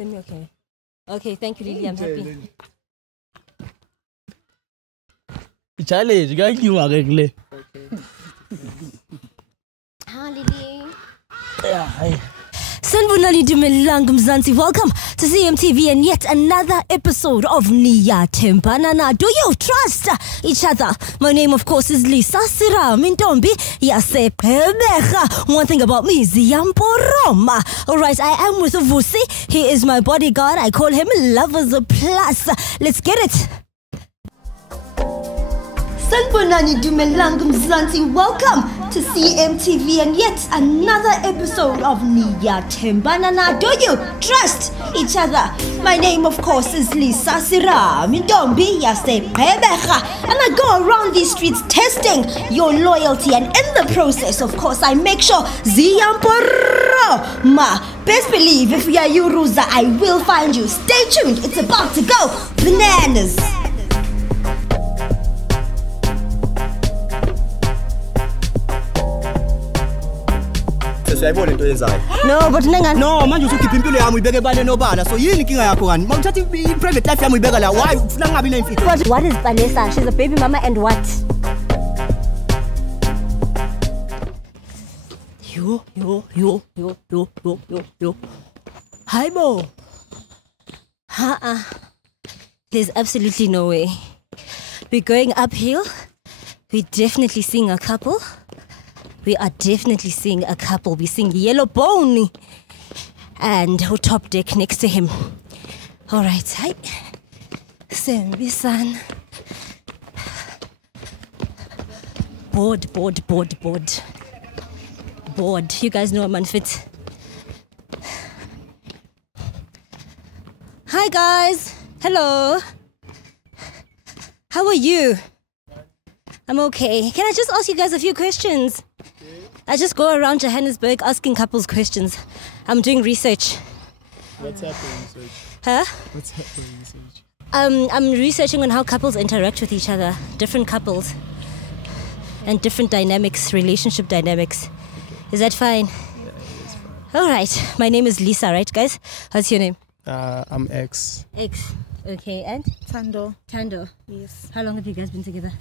Then you're okay. Okay, thank you, Lily. I'm happy. Challenge, guys, you are regular. Hi, Lily. Yeah, hi. Sanibonani dumelang mzansi. Welcome to CMTV and yet another episode of Niyathembana Na. Do you trust each other? My name, of course, is Lisa Sira Mintombi Yasepebecha. One thing about me, Ziyamporoma. Alright, I am with Vusi. He is my bodyguard. I call him Lovers Plus. Let's get it. Sanibonani dumelang mzansi. Welcome to CMTV and yet another episode of Niyathembana Na. Do you trust each other? My name, of course, is Lisa Sira Mintombi Yasepebecha, and I go around these streets testing your loyalty, and in the process, of course, I make sure Ziyamporoma. Best believe if we are Yuruza, I will find you. Stay tuned. It's about to go bananas. No, but no, man, you should keep impilo yami ibeke bale nobala. So yini inkinga yakho kani? Mawuthatha private life yami ibeka la. Why ufuna ngabi na imfihlo? But what is Vanessa? She's a baby mama and what? Yo. Hi, Bo. There's absolutely no way. We're going uphill. We're definitely seeing a couple. We are definitely seeing a couple. We're seeing Yellow Bone and who top deck next to him. All right, hi. Sembi-san. Bored. You guys know I'm unfit. Hi, guys. Hello. How are you? I'm okay. Can I just ask you guys a few questions? I just go around Johannesburg asking couples questions. I'm doing research. What's happening research? Huh? What's happening research? I'm researching on how couples interact with each other, different couples, and different dynamics, relationship dynamics. Okay. Is that fine? Yeah, it's fine. All right. My name is Lisa, right, guys? What's your name? I'm X. X. Okay, and? Tando. Yes. How long have you guys been together?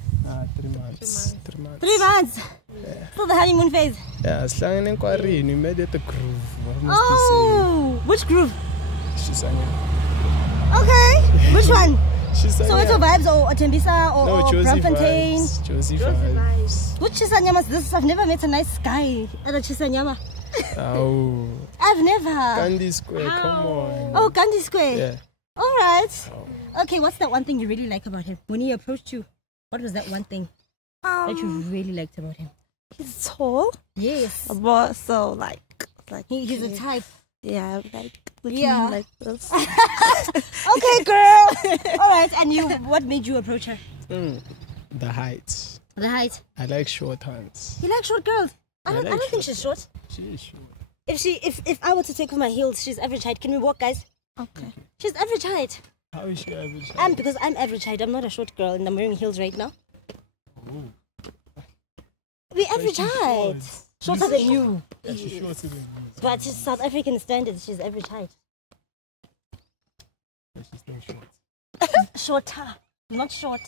3 months. 3 months. 3 months? Yeah. Still the honeymoon phase? Yeah, slanging in Quarry, we made it a groove. Oh, which groove? She's on Okay, which one? She's So it's vibes or Tembisa or Josie Braamfontein? vibes. Josie vibes. Which Chisanyama is this? I've never met a nice guy at a Chisanyama. Oh. I've never. Candy Square, come on. Oh, Gandhi Square. Yeah. All right. Okay, what's that one thing you really like about him? When he approached you, what was that one thing that you really liked about him? He's tall. Yes. But so like He's a type. Yeah, like looking Yeah. like this. Okay, girl. All right, and what made you approach her? The height. The height. I like short hands. You like short girls? I like don't think she's short. She is short. If I were to take off my heels, she's average height. Can we walk, guys? Okay. She's average height. How is she average height? Because I'm average height. I'm not a short girl and I'm wearing heels right now. Ooh. We average height. Shorter than you. Yeah, she's shorter than you. But she's South African standards, she's average height. But she's not short. Shorter, not short.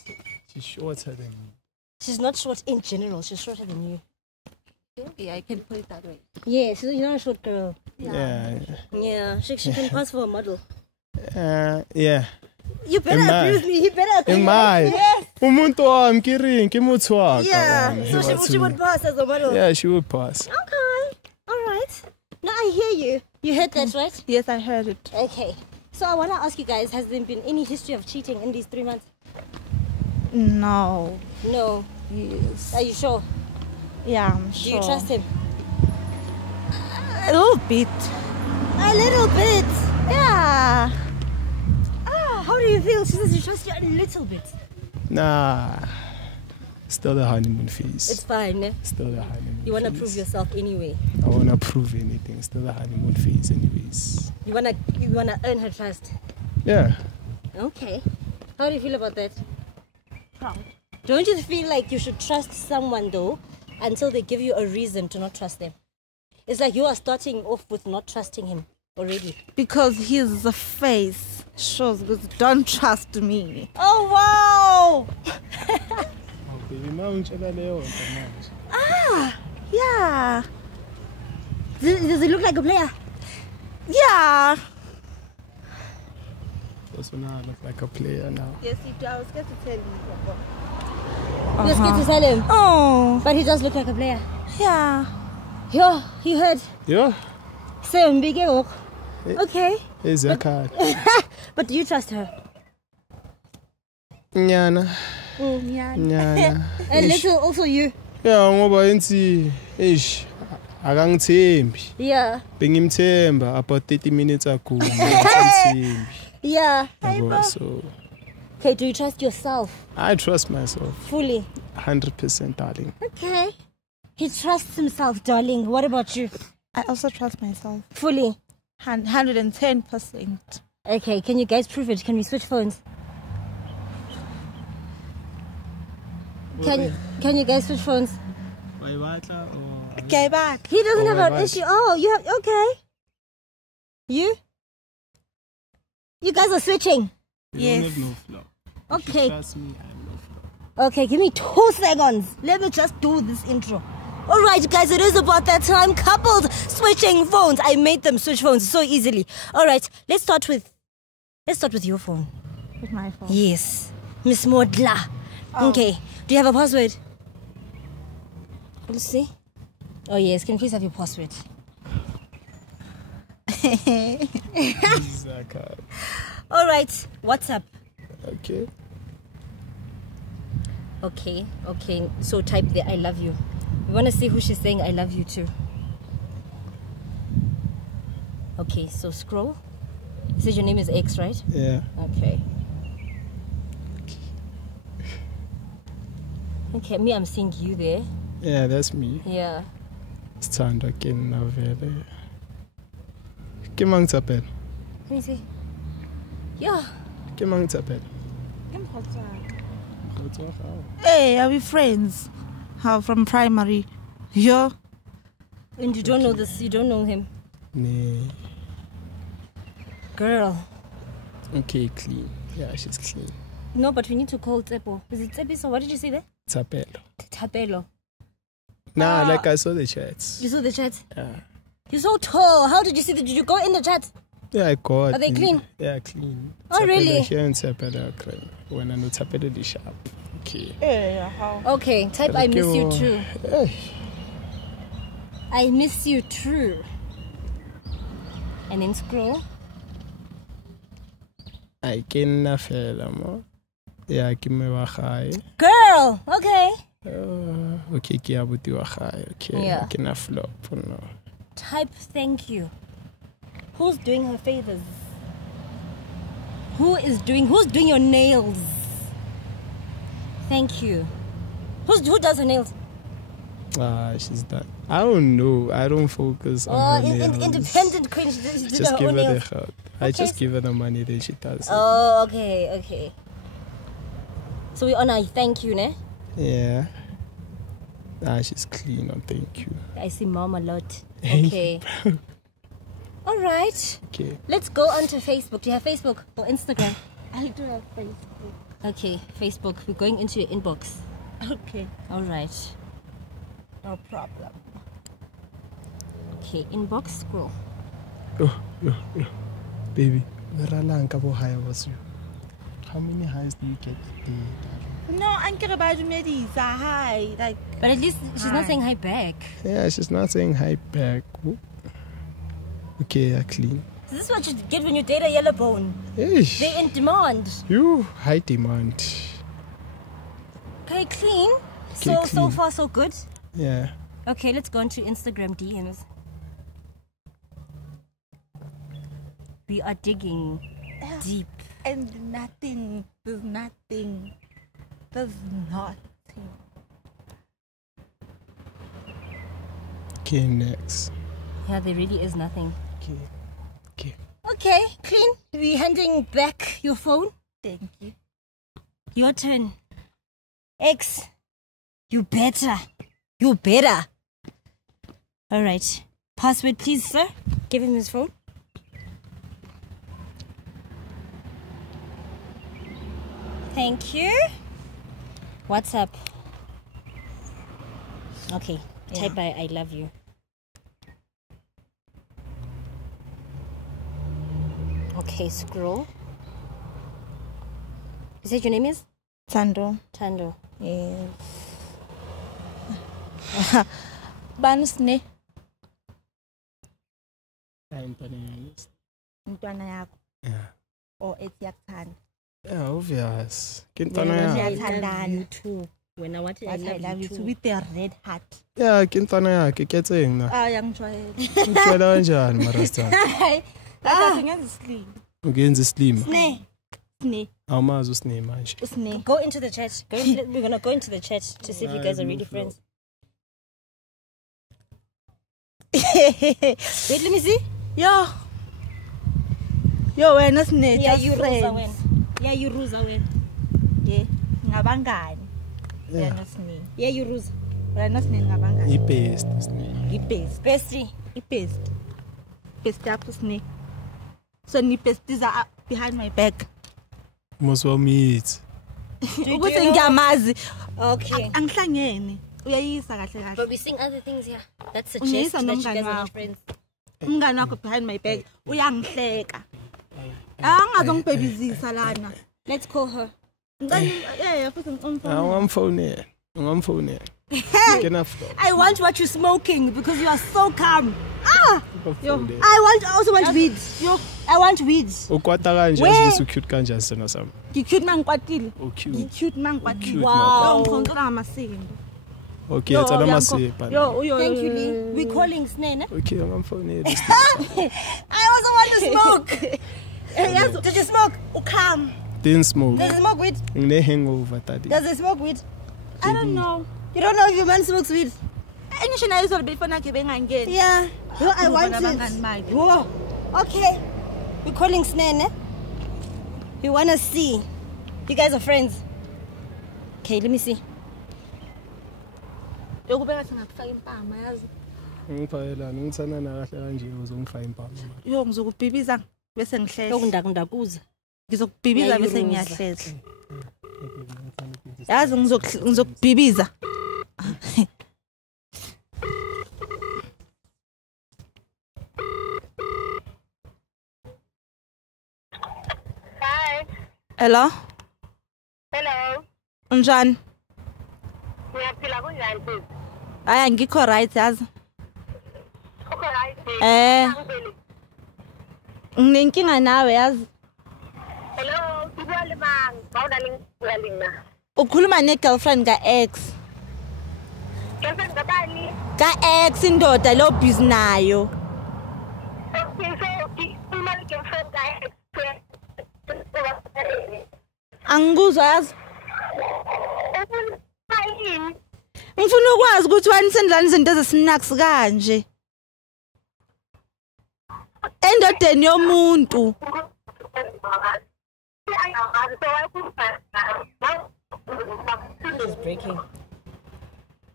She's shorter than you. She's not short in general, she's shorter than you. Yeah, I can put it that way. Yeah, you're not a short girl. Yeah. Yeah, she can pass for a model. Yeah. You better agree with me, he better agree. Am I? Yes. Umuntu wami kiring kimuthu waka. Yeah, so she would pass as a model. Yeah, she would pass. Okay, alright. Now I hear you. You heard that, right? Yes, I heard it. Okay. So I want to ask you guys, has there been any history of cheating in these 3 months? No. No. Yes. Are you sure? Yeah, I'm Do sure. you trust him? A little bit. A little bit. Yeah. How do you feel? She says you trust you a little bit. Nah. Still the honeymoon phase. It's fine, eh? Still the honeymoon You want to phase. prove yourself anyway. I want to prove anything. Still the honeymoon phase anyways. You wanna earn her trust. Yeah. Okay. How do you feel about that? Proud. Don't you feel like you should trust someone though until they give you a reason to not trust them? It's like you are starting off with not trusting him. already? Because his face shows because don't trust me. Oh wow! Yeah. Does he look like a player? Yeah. Also now I look like a player now. Yes, he does. I was scared to tell you. You're scared to tell him, Oh. but he does look like a player. Yeah. Yo, he heard. Yeah. Same big egg. Okay. Here's your card. But do you trust her? Nyana. Yeah. Nyana. And little also you. Yeah, ngoba ensi eish akangithembi. Yeah. Bengimthemba about 30 minutes ago. Ngithembi. Yeah. Yabo, so Okay, do you trust yourself? I trust myself Fully. 100%, darling. Okay. He trusts himself, darling. What about you? I also trust myself. Fully. 110%. Okay, can you guys prove it? Can we switch phones? Can you guys switch phones? Okay, back. He doesn't Oh, have an right. issue. Oh, you have, okay. You guys are switching. Yes. No flow. Okay. Trust me, I'm no flow. Okay, give me 2 seconds. Let me just do this intro. Alright guys, it is about that time. Couples switching phones. I made them switch phones so easily. Alright, let's start with your phone. With my phone. Yes. Miss Modla. Oh. Okay. Do you have a password? Let's see. Oh yes, can you please have your password? Zaka. Alright, WhatsApp. Okay. Okay. So type there, I love you. We want to see who she's saying I love you to. Okay, so scroll. You said your name is X, right? Yeah. Okay. Okay, me, I'm seeing you there. Yeah, that's me. Yeah. Stand again now, vele. Kimangitsapel. Let me see. Yeah. Kimangitsapel. Hey, are we friends? How from primary? Yeah. And you don't know this, you don't know him. Nee. Girl. Okay, clean. Yeah, she's clean. No, but we need to call Tsepo. Is it Tsepi? So what did you say there? Tsapelo. Tapelo. Nah, like I saw the chats. You saw the chat? Yeah. You're so tall. How did you see that? Did you go in the chat? Yeah, I got. Are they clean? Yeah, clean. Oh, really? Here and Tsapelo clean. When I know Tsapelo the sharp. Okay. Yeah, how? Okay, type I miss you too. Hey. I miss you true. And then scroll. I can fela mo. Yeah, ke me wa gae. Girl, okay. Okay, ke abuti wa gae. Okay. Yeah. Ke na flop no. Type thank you. Who's doing her favors? Who's doing your nails? Thank you. Who does her nails? She's done. I don't know. I don't focus on her nails. Independent queen. She did Just her give own her the nails. help. I just give her the money, then she does it. Oh, okay. So we honor thank you, ne? Yeah. She's clean. Thank you. I see mom a lot. Okay. All right. Okay. Let's go onto Facebook. Do you have Facebook or Instagram? I do have Facebook. Okay, Facebook. We're going into your inbox. Okay. All right. No problem. Okay, inbox scroll. Baby, how many highs do you get a day? No, I'm gonna buy the medis. Hi. Like, But at least she's not saying hi back. Yeah, she's not saying hi back. Okay, clean. This is what you get when you date a yellow bone. Eish. They're in demand. You high demand. Okay, clean. Okay, So clean. far so good. Yeah. Okay, let's go on to Instagram DMs. We are digging deep. and nothing. There's nothing. There's nothing. Okay, next. Yeah, there really is nothing. Okay. Okay, clean. We're handing back your phone. Thank you. Your turn. X, you better. You better. All right. Password, please, sir. Give him his phone. Thank you. What's up? Okay. Type I love you. Okay, scroll. You said your name is? Tando. Tando. Yes. Banusne. Mntwana yakho. Yeah. Or ethi yakuthanda. Yeah, obvious. I love you too. When I want to, I love you too with a red heart. Yeah, kintana yakhe ketseng na. Yangijwayele. Utshela kanjani marasta? Ngenza slim. Ugenza slim. Sne. Awumazi usne manje. Usne. Go into the chat. We're gonna go into the chat to see if you guys are really friends. Wait, let me see. Yo, wena Sne. Yeah, you Ruza when. Yeah, you Ruza when. Yeah, ngabangani. Yeah. Wena Sne. Yeah, you Ruza. Wena Sne ngabangani. I-best usne. I-best. Bestie. I-best. Best yakho Sne. So ni bestiza behind my back. Must well meet. Ukuthi ngiyamazi. Okay. Angihlangene. Uyayisa kahle kahle. But we sing other things here. That suggests that you guys are not friends. Umngani wakho behind my back uyangihleka. Angazongibhebizisa lana. Let's call her. Yeah, futhi Ungamfonela. I want what you're smoking because you are so calm. Yo. I also want weed. Yo, I want weed. Ukwata kanje azibusu cute kanje sena sami. ngicute mangikwatile. Cute. Ngicute mangikwatile. Wow. Ngikhontola ngamasindo. Okay, it's ala masipha. Yo. Thank you, Lee. We're calling Snene. Okay, ungamfonela. I also want to smoke. Yes, did you smoke? Ukam. Didn't smoke. Does it smoke weed? Ngine hangover tadi. Does it smoke weed? I don't know. You don't know if your man smokes weed? Engisho nayo izolo before nakhe bengangeni. Yeah. No, I want it. Whoa. Okay. We're calling Snene. We want to see. You guys are friends. Okay, let me see. Yokubeka thina ngifaka impama yazi. Ngiphaela ngithana na kahle kanje uzongifaka impama. Yo ngizokubhibiza bese ngihlela. Yokundakundakuza. Ngizokubhibiza bese ngiyahlela. Yazi ngizokubhibiza. Hi. Hello? Hello. Unjani? Ngiyaphila kunjani sis? Hayi ngikho right yazi. Ukho right? Nginenkinga nawe yazi. Hello, sibole mang. Bawunaling na. Ukhuluma ne-girlfriend ka-ex. Girlfriend kabani? Ka-ex indoda lo busy nayo. Okay, so ukhuluma ne-girlfriend ka-ex. Angikuzwa yazi. Ufuna Ngifuna ukwazi ukuthi wanisendlani izinto ezisinaks kanje. Endodeni yomuntu. It's breaking.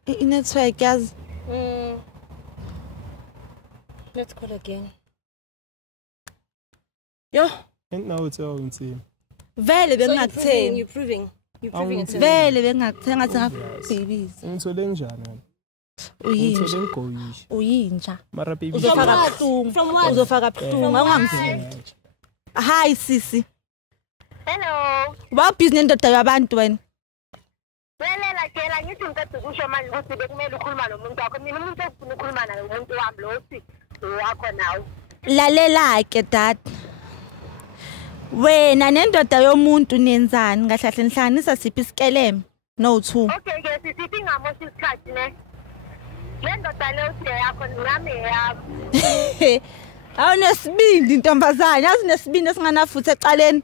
I-network yazi. Let's call again. Yo, And now it's all insane. vele So bengakutheni. you're proving it to me. Vele bengakutheni ngathi ngabhibisi. Ngithole njani? Uyinja. Ngithole ngoyish. Uyinja. Mara baby. Uzofaka what? buhlungu. From what? Uzofaka buhlungu. Awungangizwa. Hi sisi. Hello. Ba busy nendoda yabantu wena. Welela tshela ngithi ngicela ukusho manje ukuthi bekumele ukhuluma nomuntu wakho. Mina umuntu ofuna ukukhuluma naye umuntu wami lo uthi wakho nawe. Lalela ke dad. Wena nendoda yomuntu nenzani ngahlahle nhlanganisa siphi isikeleme? No 2. Okay, ke sisithi ngamoshi isikhathi ne. Le ndoda le uthi yakho nami yami. Awunesibindi intombazana, yazi nesibindi esinganafuthe ecaleni.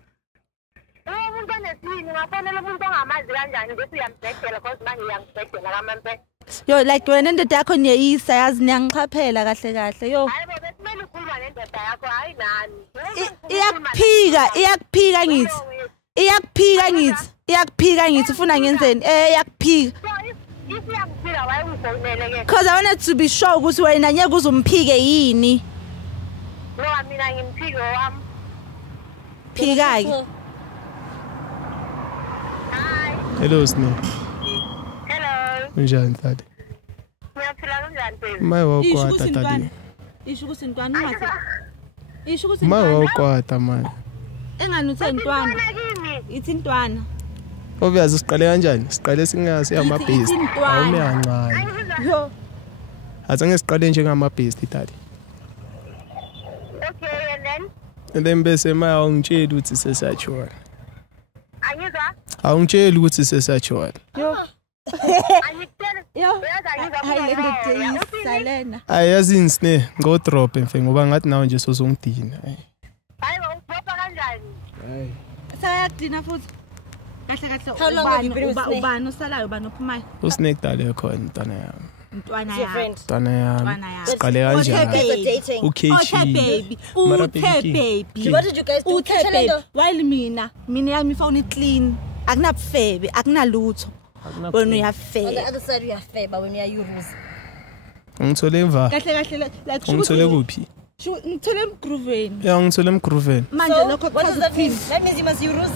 Umuntu onesibindi ngafanele umuntu ongamazi kanjani bese uyambhedela because manje uyangibhedela kamampe. Yo like wena nendoda yakho niyeyisa yazi niyangiqhaphela kahle kahle yo. Hayi bo besimele ukhuluma nendoda yakho hayi nani. Iyakuphika ngithi. Iyakuphika ngithi ufuna ngenzeni? Iyakuphika. So if uyangifika why ungifonele ke? Because I wanted to be sure ukuthi wena nyeke uzumphike yini. No, mina ngimphiko wami. Phika ke. Hello Snake. Hello. Unjani tati? Ngiyaphila kanjani baby? Maye wawukwata tati. Isho ukuthi intwana ungathi. Isho ukuthi Maye intwana. wawukwata man. Engani uthe intwana. Kimi. Ithi intwana. Obviously siqale kanjani? Siqale singasi ama-beast. Awumeyancane. Yo. Athi ngesiqale njengama-beast tati. Okay, And then bese maya awungitsheli ukuthi sesatshona. Angizwa? Awungitsheli ukuthi sesatshona. Yo. Angitshela. Yo. Uyazwa Hayi Salena. Ayazini Sne, ngo-drop mfe ngoba ngathi nawe nje sozongidina. Hayi ngopha kanjani? Hayi. Sayakudina futhi. Kahle How long have you been with Snake? ubani osalayo ubani ophumayo? Usnake dale khona mntana yami. Mntwana Your yakho. friend. Mntwana yami. Mntwana yami. Siqale You kanjani? guys are dating. Okay baby. Mara Okay baby. baby. What did you guys do? Okay baby. While mina yami phone clean. Akunabufebe, akunalutho. Wena On the uyafebe. other side, you are fair, but when you are you lose. Ungithole emva. Kahle like Ungithole kuphi? ngithole emgrooveni. Ya ngithole emgrooveni. Manje So, lokho what does that mean? kuchaza That means you must you lose.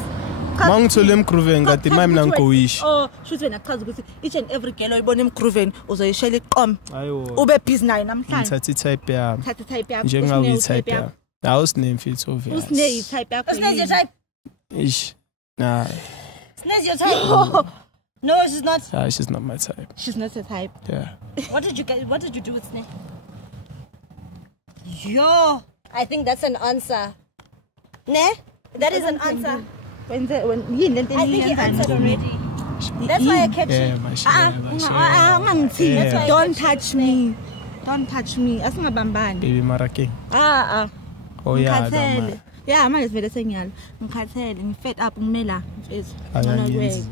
Mangithole emgrooveni kanti manje mina ngigoyishi. Oh, shuthi wena kuchaza ukuthi each and every girl oyibona emgrooveni uzoyishela iqoma. Hayiwo. Ube busy nayo namhlanje. Ngithatha i-type yami. Thatha type yakho. Njengawe i-type yami. Hawu Sne mfethu obvious. Usine type yakho. What's your type? Ish. Nah. Snez your type. No, she's not. She's not my type. She's not a type. Yeah. What did you do with Snez? Yo, I think that's an answer. Ne? That is an answer. When yini lento I think he answered already. That's why I kept you. Yeah. Don't touch me. Don't touch me. Asingabambani. Baby Marake. Oh yeah. Ngikhathele. Yeah, manje sivele senyala. Ngikhathele, ngifed up ngimela mfethu. Ayayenzi.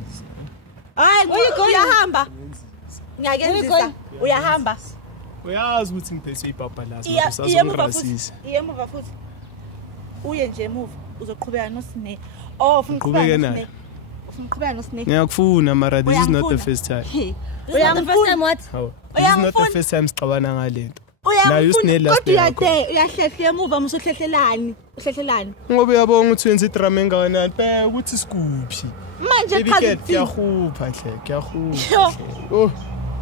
Hayi, uyahamba. Ngiyakenzisa. Uyahamba. Uyazi ukuthi ngiphethe ipapa lazo Iyemuva futhi. Iyemuva futhi. Uye nje emuva uzoqhubeka noSnake. Oh, ufuna Uqhubeke uqhubeka naye? noSnake. Ufuna uqhubeka noSnake. Ngiyakufuna mara this is not the Uyangifuna? first time. This is not the first time what? How? This is not the Uyangifuna? first time siqabana ngalento. Na uSnake last Kodwa day. uyahlehla emuva musohlehlelani. Uhlehlelani. Ngoba uyabonga ukuthi wenza idrama engakanani bheka ukuthi sikuphi. Manje Baby chaza girl ukuthi kuyahupha hle, kuyahupha. Yo. Oh.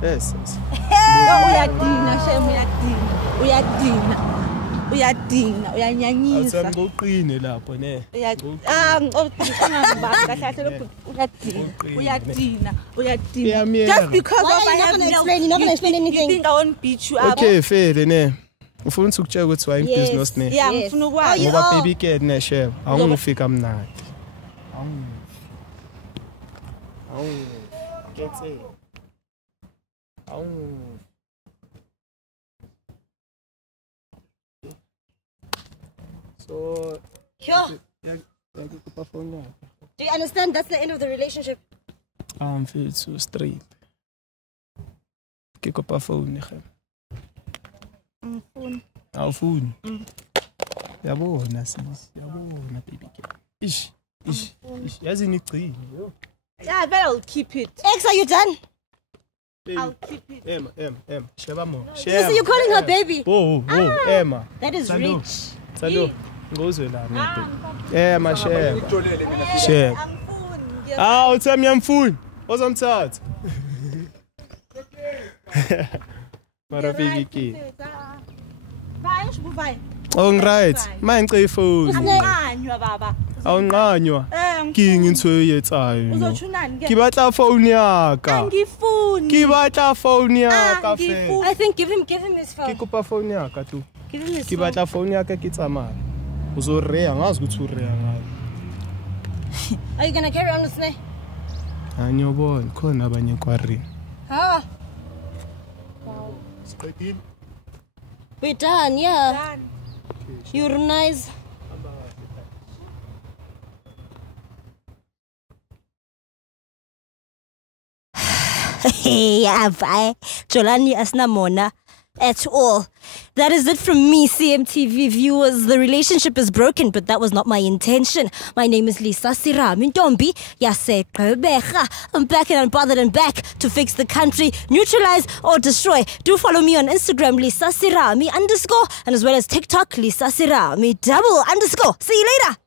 Yes. uyadina shem uyadina uyanyanyisa Awusamqoqine lapho ne. uyadina just because Why of are you I not have gonna explain? You're not gonna explain anything. you think I won't beat you up. Okay, fair ne. Ufuna ukutshela ukuthi why Yes. business ne. Yeah, Yes. ngifuna Oh, ukwazi you- Ngoba baby girl ne shame. Awungifika mnandi. Get it. So, Yo, yakupa phone yakho. do you understand? That's the end of the relationship. Feel so straight. Kikopa phone ge. Ngifuna Awufuni. Yabona sis, yabona baby girl. Ish. Yazi nigcine. yeah but I'll keep it. Ex, are you done? I'll keep it. Emma. Sheba mo. You see, you're calling her baby. Oh, Emma. That is Salo. rich. Salo. Ngozwe la mina. Emma sheba. Sheba. Angifuni. Uthami yamfuni. Ozomthatha. Mara baby girl. Vai, vai. Right. Manje ifoni. Anganywa baba. Awunqanywa. King into yetsayo. Uzothunani ke? Ke batla phone yaka. Angifuni. Ke batla phone yaka fe. Angifuni. I think give him his Ke phone. kopa phone yaka tu. Give him his Ke phone. batla phone yaka ke tsamaya. Uzoreya ngazi ukuthi ureya ngayo. Are you gonna carry on with Sneh? Anyobona khona abanye kwarini. Huh? We're done, yeah. You're nice. Hey, I Jolani Asnamona at all. That is it from me, CMTV viewers. The relationship is broken, but that was not my intention. My name is Lisa Siramintombi. I'm back and unbothered and back to fix the country, neutralize or destroy. Do follow me on Instagram, Lisa Sirami _ and as well as TikTok, Lisa Sirami _. See you later.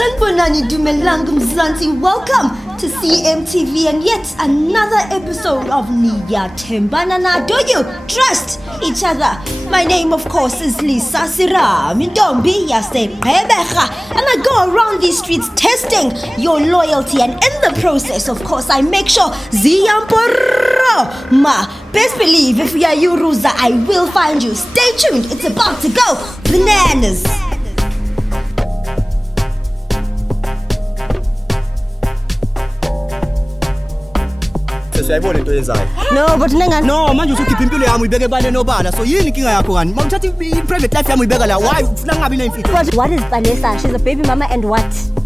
Sanibonani dumelang mzansi. Welcome to CMTV and yet another episode of Niyathembana Na. Do you trust each other? My name, of course, is Lisa Sira. Mindombi yase Prebecha. And I go around these streets testing your loyalty, and in the process, of course, I make sure Ziyamporo ma. Best believe if we are you, Ruza, I will find you. Stay tuned. It's about to go bananas. No, but no, manje usukhipha impilo yami uyibeke bale nobala. So yini inkinga yakho kani? Mawuthatha private life yami uyibeka la. Why ufuna ngabi na imfihlo? What is Vanessa? She's a baby mama and what?